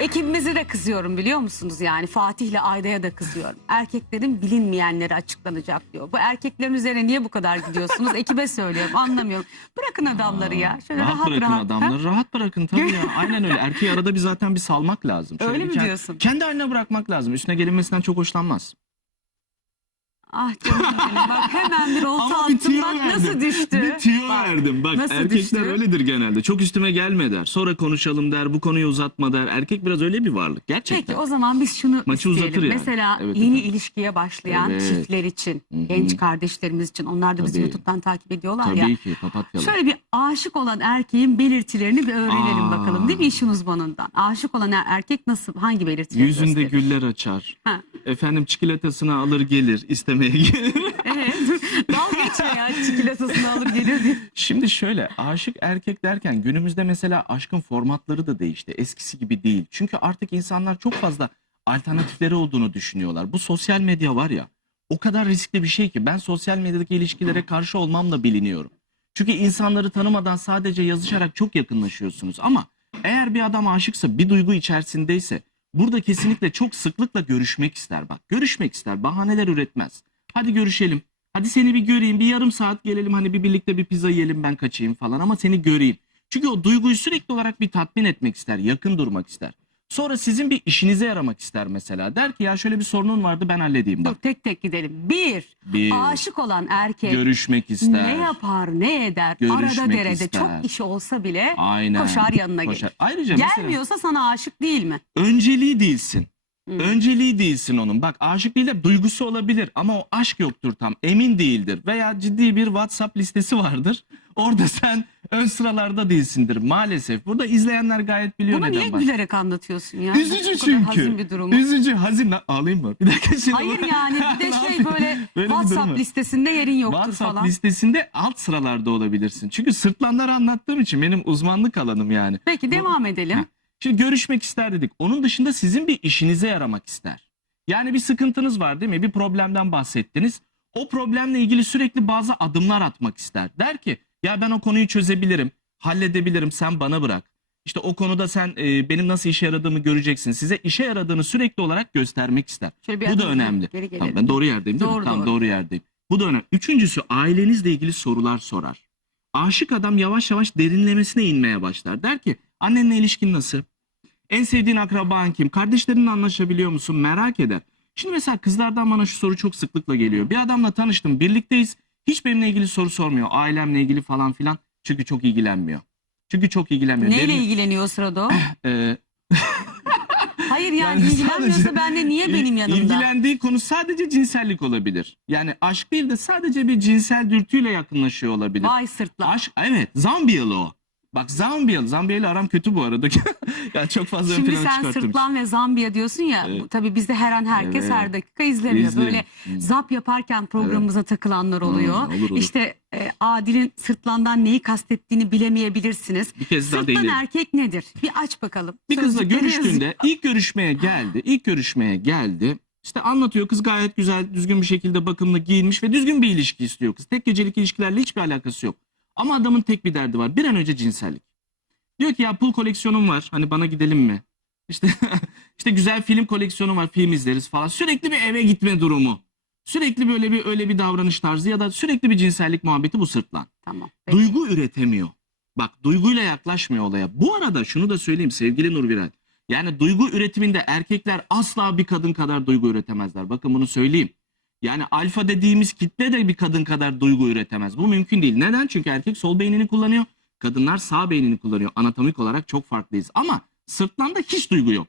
Ekibimize de kızıyorum biliyor musunuz yani Fatih'le Ayda'ya da kızıyorum. Erkeklerin bilinmeyenleri açıklanacak diyor. Bu erkeklerin üzerine niye bu kadar gidiyorsunuz? Ekibe söylüyorum anlamıyorum. Bırakın adamları ya. Şöyle rahat, rahat bırakın rahat. adamları. Ha? Rahat bırakın tabii ya. Aynen öyle. Erkeği arada bir zaten bir salmak lazım. Şöyle Öyle mi kend- diyorsun? Kendi haline bırakmak lazım. Üstüne gelinmesinden çok hoşlanmaz. Ah canım benim bak hemen bir olta Bak verdim. nasıl düştü. Bir tüyo Bak, verdim. Bak nasıl erkekler düştü? öyledir genelde. Çok üstüme gelme der. Sonra konuşalım der. Bu konuyu uzatma der. Erkek biraz öyle bir varlık. Gerçekten. Peki o zaman biz şunu Maçı isteyelim. uzatır yani. Mesela Evet yeni efendim. ilişkiye başlayan Evet. çiftler için, Hı hı. genç kardeşlerimiz için onlar da bizi Tabii. YouTube'dan takip ediyorlar Tabii ya. ki papatyalar. Şöyle bir aşık olan erkeğin belirtilerini bir öğrenelim Aa. bakalım değil mi işin uzmanından? Aşık olan er- erkek nasıl, hangi belirtileri Yüzünde gösterir? güller açar. Ha. Efendim çikolatasını alır gelir. istemeye gelir. Geçme ya çikolatasını alır gelir diye. Şimdi şöyle aşık erkek derken günümüzde mesela aşkın formatları da değişti. Eskisi gibi değil. Çünkü artık insanlar çok fazla alternatifleri olduğunu düşünüyorlar. Bu sosyal medya var ya o kadar riskli bir şey ki ben sosyal medyadaki ilişkilere karşı olmamla biliniyorum. Çünkü insanları tanımadan sadece yazışarak çok yakınlaşıyorsunuz ama eğer bir adam aşıksa bir duygu içerisindeyse burada kesinlikle çok sıklıkla görüşmek ister bak. Görüşmek ister bahaneler üretmez. Hadi görüşelim. Hadi seni bir göreyim bir yarım saat gelelim hani bir birlikte bir pizza yiyelim ben kaçayım falan ama seni göreyim. Çünkü o duyguyu sürekli olarak bir tatmin etmek ister, yakın durmak ister. Sonra sizin bir işinize yaramak ister mesela. Der ki ya şöyle bir sorunun vardı ben halledeyim Dur bak. tek tek gidelim. Bir, Bir aşık olan erkek görüşmek ister. ne yapar ne eder Görüşmek arada derede ister. çok işi olsa bile Aynen. koşar yanına Koşar. gelir. Ayrıca mesela Gelmiyorsa sana aşık değil mi? önceliği değilsin. Hı. Önceliği değilsin onun. Bak aşık değil de duygusu olabilir ama o aşk yoktur tam. Emin değildir. Veya ciddi bir WhatsApp listesi vardır. Orada sen ön sıralarda değilsindir maalesef. Burada izleyenler gayet biliyor Bunu neden niye bak. gülerek anlatıyorsun ya? Üzücü Bu kadar çünkü. hazin bir durumu. Üzücü, hazin. Lan Ağlayayım mı? Bir dakika şimdi. Hayır yani bir de şey böyle Böyle bir durum WhatsApp var. listesinde yerin yoktur WhatsApp falan. listesinde alt sıralarda olabilirsin. Çünkü sırtlanları anlattığım için benim uzmanlık alanım yani. Peki devam edelim. Şimdi görüşmek ister dedik. Onun dışında sizin bir işinize yaramak ister. Yani bir sıkıntınız var değil mi? Bir problemden bahsettiniz. O problemle ilgili sürekli bazı adımlar atmak ister. Der ki ya ben o konuyu çözebilirim, halledebilirim sen bana bırak. İşte o konuda sen e, benim nasıl işe yaradığımı göreceksin. Size işe yaradığını sürekli olarak göstermek ister. Bu da önemli. Geri gelelim. Tamam, ben doğru yerdeyim değil mi? Doğru, Tamam doğru. doğru yerdeyim. Bu da önemli. Üçüncüsü ailenizle ilgili sorular sorar. Aşık adam yavaş yavaş derinlemesine inmeye başlar. Der ki annenle ilişkin nasıl? En sevdiğin akraban kim? Kardeşlerinle anlaşabiliyor musun? Merak eder. Şimdi mesela kızlardan bana şu soru çok sıklıkla geliyor. Bir adamla tanıştım, birlikteyiz. Hiç benimle ilgili soru sormuyor. Ailemle ilgili falan filan. Çünkü çok ilgilenmiyor. Çünkü çok ilgilenmiyor. Neyle Derin- ilgileniyor o sırada o? Ee, Hayır yani, Yani ilgilenmiyorsa sadece- ben de niye benim yanımda? İlgilendiği konu sadece cinsellik olabilir. Yani aşk değil de sadece bir cinsel dürtüyle yakınlaşıyor olabilir. Vay sırtlan. Aşk evet Zambiyalı o. Bak Zambiyalı. Zambiyalı aram kötü bu arada. ya çok fazla ön Şimdi plana sen çıkarttım. Sırtlan ve Zambiya diyorsun ya. Evet. Tabii bizde her an herkes Evet. her dakika izlemiyor. İzlerim. Böyle Hı. zap yaparken programımıza takılanlar oluyor. olur, olur. İşte e, Adil'in Sırtlan'dan neyi kastettiğini bilemeyebilirsiniz. Bir kez daha Sırtlan değinelim. erkek nedir? Bir aç bakalım. Bir kızla görüştüğünde ilk görüşmeye geldi. İlk görüşmeye geldi. İşte anlatıyor kız gayet güzel, düzgün bir şekilde bakımlı giyinmiş ve düzgün bir ilişki istiyor kız. Tek gecelik ilişkilerle hiçbir alakası yok. Ama adamın tek bir derdi var. Bir an önce cinsellik. Diyor ki ya pul koleksiyonum var. Hani bana gidelim mi? İşte işte güzel film koleksiyonum var. Film izleriz falan. Sürekli bir eve gitme durumu. Sürekli böyle bir öyle bir davranış tarzı ya da sürekli bir cinsellik muhabbeti bu sırtlan. Tamam. peki. Duygu üretemiyor. Bak duyguyla yaklaşmıyor olaya. Bu arada şunu da söyleyeyim sevgili Nur Viral. Yani duygu üretiminde erkekler asla bir kadın kadar duygu üretemezler. Bakın bunu söyleyeyim. Yani alfa dediğimiz kitle de bir kadın kadar duygu üretemez. Bu mümkün değil. Neden? Çünkü erkek sol beynini kullanıyor. Kadınlar sağ beynini kullanıyor. Anatomik olarak çok farklıyız. Ama sırtlanda hiç duygu yok.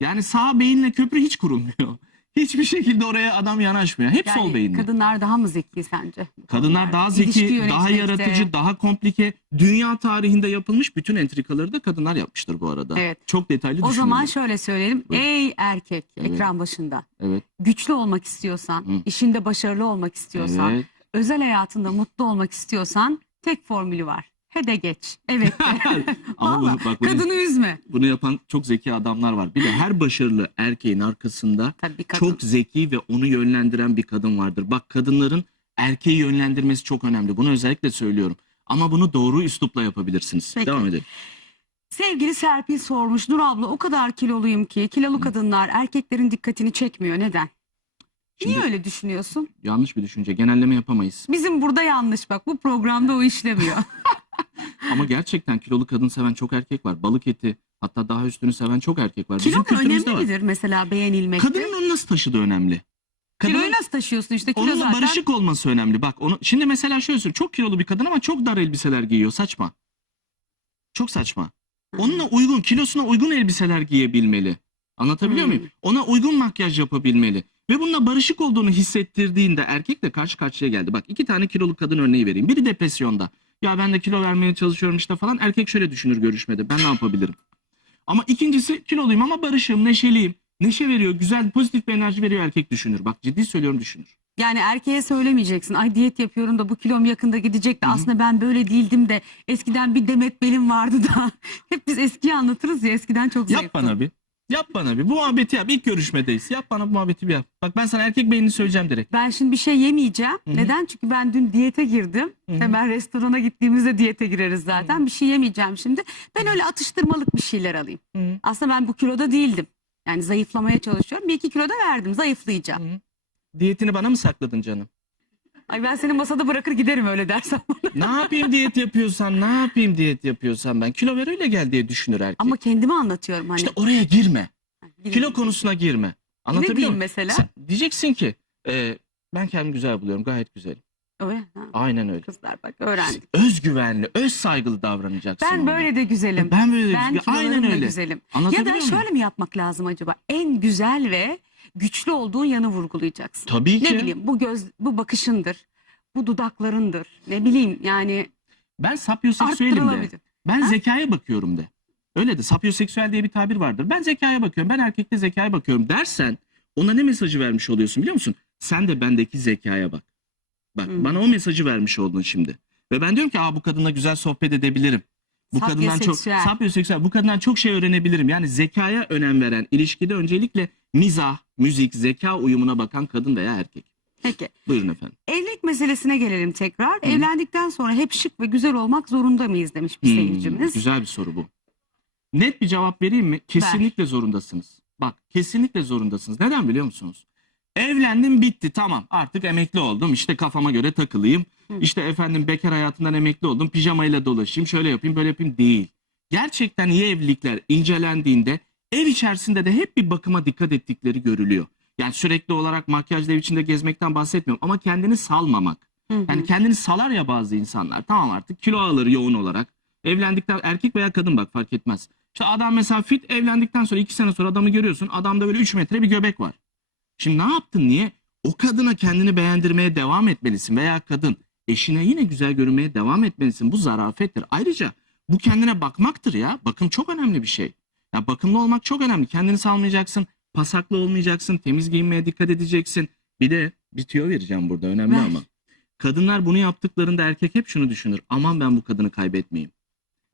Yani sağ beyinle köprü hiç kurulmuyor. Hiçbir şekilde oraya adam yanaşmıyor. Hep sol beyinli. kadınlar daha mı zeki sence? Kadınlar daha İlişki zeki, daha yönetmekte. yaratıcı, daha komplike. Dünya tarihinde yapılmış bütün entrikaları da kadınlar yapmıştır bu arada. Evet. Çok detaylı O zaman şöyle söyleyelim. Buyurun. Ey erkek Evet. ekran başında. Evet, Güçlü olmak istiyorsan, Hı. işinde başarılı olmak istiyorsan, evet. özel hayatında mutlu olmak istiyorsan tek formülü var. Hede geç. Evet. de. Ama bunu, Vallahi, bak bunu, Kadını üzme. bunu yapan çok zeki adamlar var. Bir de her başarılı erkeğin arkasında Tabii bir kadın. çok zeki ve onu yönlendiren bir kadın vardır. Bak kadınların erkeği yönlendirmesi çok önemli. Bunu özellikle söylüyorum. Ama bunu doğru üslupla yapabilirsiniz. Peki. Devam edelim. Sevgili Serpil sormuş. Nur abla o kadar kiloluyum ki kilolu kadınlar erkeklerin dikkatini çekmiyor. Neden? Şimdi Niye öyle düşünüyorsun? yanlış bir düşünce. Genelleme yapamayız. Bizim burada yanlış bak. Bu programda o işlemiyor. Ama gerçekten kilolu kadın seven çok erkek var. Balık eti hatta daha üstünü seven çok erkek var. Kilo Bizim mu kültürümüzde önemli var. midir mesela beğenilmekte? Kadının onu nasıl taşıdığı önemli. Kadının Kiloyu nasıl taşıyorsun işte kilo onunla zaten. barışık olması önemli. Bak onu şimdi mesela şöyle söyleyeyim. Çok kilolu bir kadın ama çok dar elbiseler giyiyor. Saçma. Çok saçma. Onunla uygun, kilosuna uygun elbiseler giyebilmeli. Anlatabiliyor Hmm. muyum? Ona uygun makyaj yapabilmeli. Ve bununla barışık olduğunu hissettirdiğinde erkekle karşı karşıya geldi. Bak iki tane kilolu kadın örneği vereyim. Biri depresyonda. Ya ben de kilo vermeye çalışıyorum işte falan. Erkek şöyle düşünür görüşmede. Ben ne yapabilirim? Ama ikincisi kiloluyum ama barışığım, neşeliyim. Neşe veriyor, güzel, pozitif bir enerji veriyor erkek düşünür. Bak ciddi söylüyorum düşünür. Yani erkeğe söylemeyeceksin. Ay diyet yapıyorum da bu kilom yakında gidecek de Hı hı. aslında ben böyle değildim de eskiden bir demet belim vardı da. Hep biz eskiyi anlatırız ya eskiden çok Yap zayıftım. bana bir. Yap bana bir. Bu muhabbeti yap. İlk görüşmedeyiz. Yap bana bu muhabbeti bir yap. Bak ben sana erkek beynini söyleyeceğim direkt. Ben şimdi bir şey yemeyeceğim. Hı hı. Neden? Çünkü ben dün diyete girdim. Hı hı. Hemen restorana gittiğimizde diyete gireriz zaten. Bir şey yemeyeceğim şimdi. Ben öyle atıştırmalık bir şeyler alayım. Aslında ben bu kiloda değildim. Yani zayıflamaya çalışıyorum. Bir iki kilo da verdim. Zayıflayacağım. Diyetini bana mı sakladın canım? Ay ben seni masada bırakır giderim öyle dersen. ne yapayım diyet yapıyorsam, ne yapayım diyet yapıyorsam ben. Kilo ver öyle gel diye düşünür erkek. Ama kendime anlatıyorum hani. İşte oraya girme. Gireyim. Kilo konusuna girme. Anlatabiliyor diyeyim muyum? mesela? Sen diyeceksin ki e, ben kendimi güzel buluyorum. Gayet güzelim. Öyle. Ha. Aynen öyle. Kızlar bak öğrendik. Özgüvenli, öz saygılı davranacaksın. Ben orada. böyle de güzelim. Ben böyle Ben Aynen kilolarımla öyle. güzelim. Ya da şöyle mi yapmak lazım acaba? En güzel ve güçlü olduğun yanı vurgulayacaksın. Tabii ki. Ne bileyim bu göz bu bakışındır. Bu dudaklarındır. Ne bileyim yani Ben sapyoseksüelim de. arttırılabilir. Ben Ha? zekaya bakıyorum de. Öyle de sapyoseksüel diye bir tabir vardır. Ben zekaya bakıyorum. Ben erkekte zekaya bakıyorum dersen ona ne mesajı vermiş oluyorsun biliyor musun? Sen de bendeki zekaya bak. Bak Hmm. bana o mesajı vermiş oldun şimdi. Ve ben diyorum ki Aa, bu kadınla güzel sohbet edebilirim. Bu kadından çok Sapyoseksüel. sapyoseksüel. Bu kadından çok şey öğrenebilirim. Yani zekaya önem veren, ilişkide öncelikle mizah, müzik, zeka uyumuna bakan kadın veya erkek. Peki. Buyurun efendim. Evlilik meselesine gelelim tekrar. Evlendikten sonra hep şık ve güzel olmak zorunda mıyız demiş bir Hmm, seyircimiz. Güzel bir soru bu. Net bir cevap vereyim mi? Kesinlikle zorundasınız. Bak kesinlikle zorundasınız. Neden biliyor musunuz? Evlendim bitti tamam artık emekli oldum işte kafama göre takılayım. Hı. İşte efendim bekar hayatından emekli oldum pijamayla dolaşayım şöyle yapayım böyle yapayım değil. Gerçekten iyi evlilikler incelendiğinde ev içerisinde de hep bir bakıma dikkat ettikleri görülüyor. Yani sürekli olarak makyajla ev içinde gezmekten bahsetmiyorum ama kendini salmamak. Hı hı. Yani kendini salar ya bazı insanlar. Tamam artık kilo alır yoğun olarak. Evlendikten erkek veya kadın bak fark etmez. İşte adam mesela fit evlendikten sonra iki sene sonra adamı görüyorsun. Adamda böyle 3 metre bir göbek var. Şimdi ne yaptın niye? O kadına kendini beğendirmeye devam etmelisin veya kadın eşine yine güzel görünmeye devam etmelisin. Bu zarafettir. Ayrıca bu kendine bakmaktır ya. Bakım çok önemli bir şey. Ya bakımlı olmak çok önemli. Kendini salmayacaksın. Pasaklı olmayacaksın. Temiz giyinmeye dikkat edeceksin. Bir de bir tüyo vereceğim burada önemli Ver. ama. Kadınlar bunu yaptıklarında erkek hep şunu düşünür. Aman ben bu kadını kaybetmeyeyim.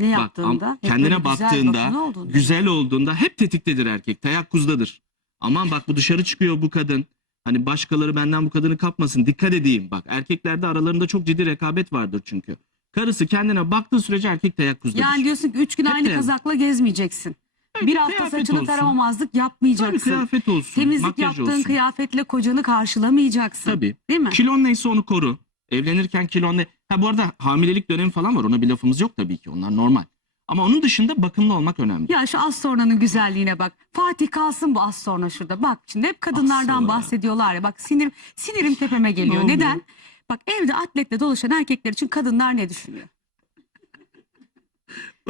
ne Bak, yaptığında? am- hep kendine böyle güzel, baktığında, bakımlı olduğunda. Güzel olduğunda hep tetiktedir erkek. Teyakkuzdadır. Aman bak bu dışarı çıkıyor bu kadın. Hani başkaları benden bu kadını kapmasın. Dikkat edeyim. Bak erkeklerde aralarında çok ciddi rekabet vardır çünkü. Karısı kendine baktığı sürece erkek teyakkuzdadır. Yani diyorsun ki üç gün Hep aynı de- kazakla gezmeyeceksin. Bir hafta kıyafet saçını olsun. taramamazlık Tabii yapmayacaksın. kıyafet olsun. Temizlik makyaj yaptığın olsun. kıyafetle kocanı karşılamayacaksın. Tabii. Değil mi? Kilon neyse onu koru. Evlenirken kilon ne? Ha bu arada hamilelik dönemi falan var. Ona bir lafımız yok tabii ki. Onlar normal. Ama onun dışında bakımlı olmak önemli. Ya şu az sonranın güzelliğine bak. Fatih kalsın bu az sonra şurada. Bak şimdi hep kadınlardan sonra. bahsediyorlar ya. Bak sinir sinirim tepeme geliyor. oluyor? Neden? Bak evde atletle dolaşan erkekler için kadınlar ne düşünüyor?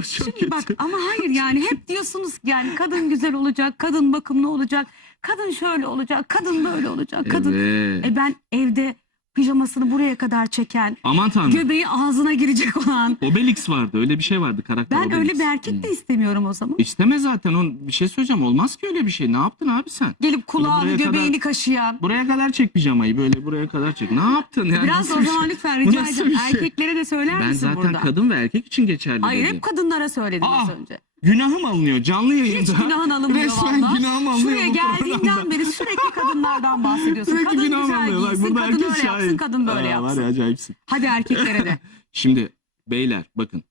Şimdi kötü. bak ama hayır yani hep diyorsunuz ki yani kadın güzel olacak, kadın bakımlı olacak, kadın şöyle olacak, kadın böyle olacak, kadın. Evet. E ben evde pijamasını buraya kadar çeken, Aman tanrım. göbeği ağzına girecek olan. Obelix vardı. Öyle bir şey vardı karakter Ben Obelix. öyle bir erkek de istemiyorum o zaman. İsteme zaten. On, bir şey söyleyeceğim. Olmaz ki öyle bir şey. Ne yaptın abi sen? Gelip kulağını, buraya kadar- göbeğini kaşıyan. Buraya kadar çek pijamayı. Böyle buraya kadar çek. Ne yaptın? Ya? Biraz Nasıl o bir zaman şey? lütfen Bu rica nasıl edeceğim. bir şey? Erkeklere de söyler Ben misin zaten burada? kadın ve erkek için geçerli Hayır dedim. hep kadınlara söyledim az Aa, önce. Günahım alınıyor canlı yayında. Hiç günahın alınmıyor Resmen valla. günahım alınıyor Şuraya bu geldiğinden programda. beri sürekli kadınlardan bahsediyorsun. Sürekli kadın günahım güzel alınıyor. Bak giysin, burada kadın herkes öyle yapsın, şahit. kadın böyle Aa, yapsın. Var ya acayipsin. Hadi erkeklere de. Şimdi beyler bakın.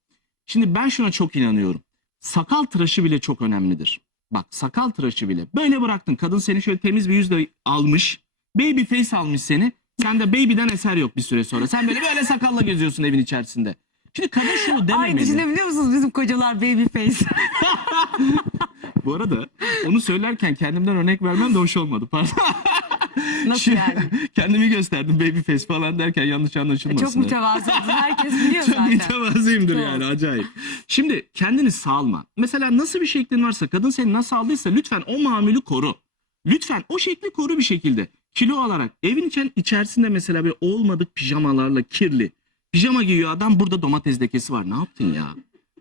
Şimdi ben şuna çok inanıyorum. sakal tıraşı bile çok önemlidir. Bak sakal tıraşı bile. Böyle bıraktın. Kadın seni şöyle temiz bir yüzle almış. Baby face almış seni. Sen de baby'den eser yok bir süre sonra. Sen böyle böyle sakalla geziyorsun evin içerisinde. Şimdi kadın şunu Ay dememeli. düşünebiliyor musunuz bizim kocalar baby face. Bu arada onu söylerken kendimden örnek vermem de hoş olmadı. Pardon. Nasıl Şimdi yani? Kendimi gösterdim baby face falan derken yanlış anlaşılmasın. Çok mütevazısınız. Herkes biliyor Çok zaten. mütevazıyımdır yani acayip. Şimdi kendini salma. Mesela nasıl bir şeklin varsa kadın seni nasıl aldıysa lütfen o mamülü koru. Lütfen o şekli koru bir şekilde. Kilo alarak evin içerisinde mesela bir olmadık pijamalarla kirli. Pijama giyiyor adam burada domates lekesi var. Ne yaptın ya?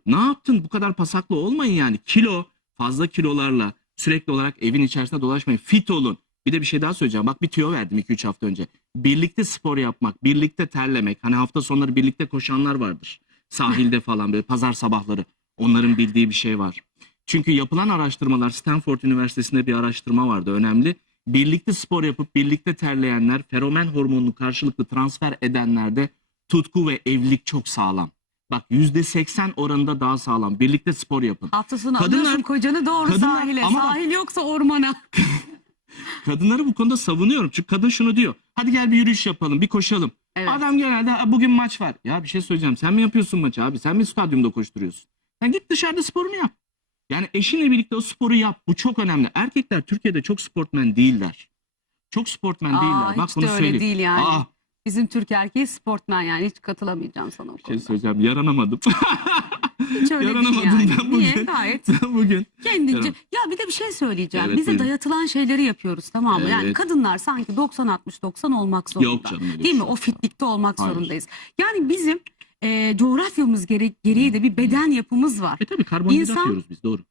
Ne yaptın? Bu kadar pasaklı olmayın yani. Kilo fazla kilolarla sürekli olarak evin içerisinde dolaşmayın. Fit olun. Bir de bir şey daha söyleyeceğim. Bak bir tüyo verdim 2-3 hafta önce. Birlikte spor yapmak, birlikte terlemek. Hani hafta sonları birlikte koşanlar vardır. Sahilde falan böyle pazar sabahları. Onların bildiği bir şey var. Çünkü yapılan araştırmalar Stanford Üniversitesi'nde bir araştırma vardı önemli. Birlikte spor yapıp birlikte terleyenler feromen hormonunu karşılıklı transfer edenlerde tutku ve evlilik çok sağlam. Bak %80 oranında daha sağlam. Birlikte spor yapın. Hafta sonu Kadınlar- alıyorsun kocanı doğru kadınlar- sahile. ama bak- Sahil yoksa ormana. Kadınları bu konuda savunuyorum. Çünkü kadın şunu diyor. Hadi gel bir yürüyüş yapalım, bir koşalım. Evet. Adam genelde "Ha, bugün maç var. Ya bir şey söyleyeceğim. Sen mi yapıyorsun maçı abi? Sen mi stadyumda koşturuyorsun? Sen git dışarıda sporunu yap. Yani eşinle birlikte o sporu yap. Bu çok önemli. Erkekler Türkiye'de çok sportmen değiller. Çok sportmen değiller. Aa, Bak hiç bunu söyleyeyim. değil yani. Aa, Bizim Türk erkeği sportmen yani hiç katılamayacağım sana o bir şey konuda. söyleyeceğim. Yaranamadım. Hiç öyle değil Yaranamadım yani. ben bugün. Niye? Gayet bugün. kendince. Yaran- Ya bir de bir şey söyleyeceğim. Evet, Bize buyurun. dayatılan şeyleri yapıyoruz tamam mı? Yani Evet. kadınlar sanki 90-60-90 olmak zorunda. Yok canım öyle bir Değil mi? şey. O fitlikte olmak Hayır. zorundayız. Yani bizim e, coğrafyamız gere- gereği de bir beden yapımız var. E tabii karbonhidrat İnsan- yiyoruz biz doğru.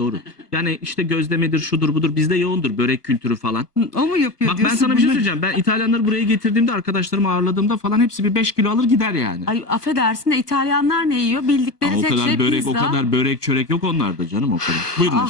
Doğru. Yani işte gözlemedir, şudur budur bizde yoğundur börek kültürü falan. Hı, O mu yapıyor Bak ben diyorsun sana bir şey bunu? söyleyeceğim. Ben İtalyanları buraya getirdiğimde arkadaşlarımı ağırladığımda falan hepsi bir 5 kilo alır gider yani. Ay affedersin de İtalyanlar ne yiyor? Bildikleri Ama o tek kadar şey börek, pizza. o kadar börek çörek yok onlarda canım o kadar. Buyurun. Ah,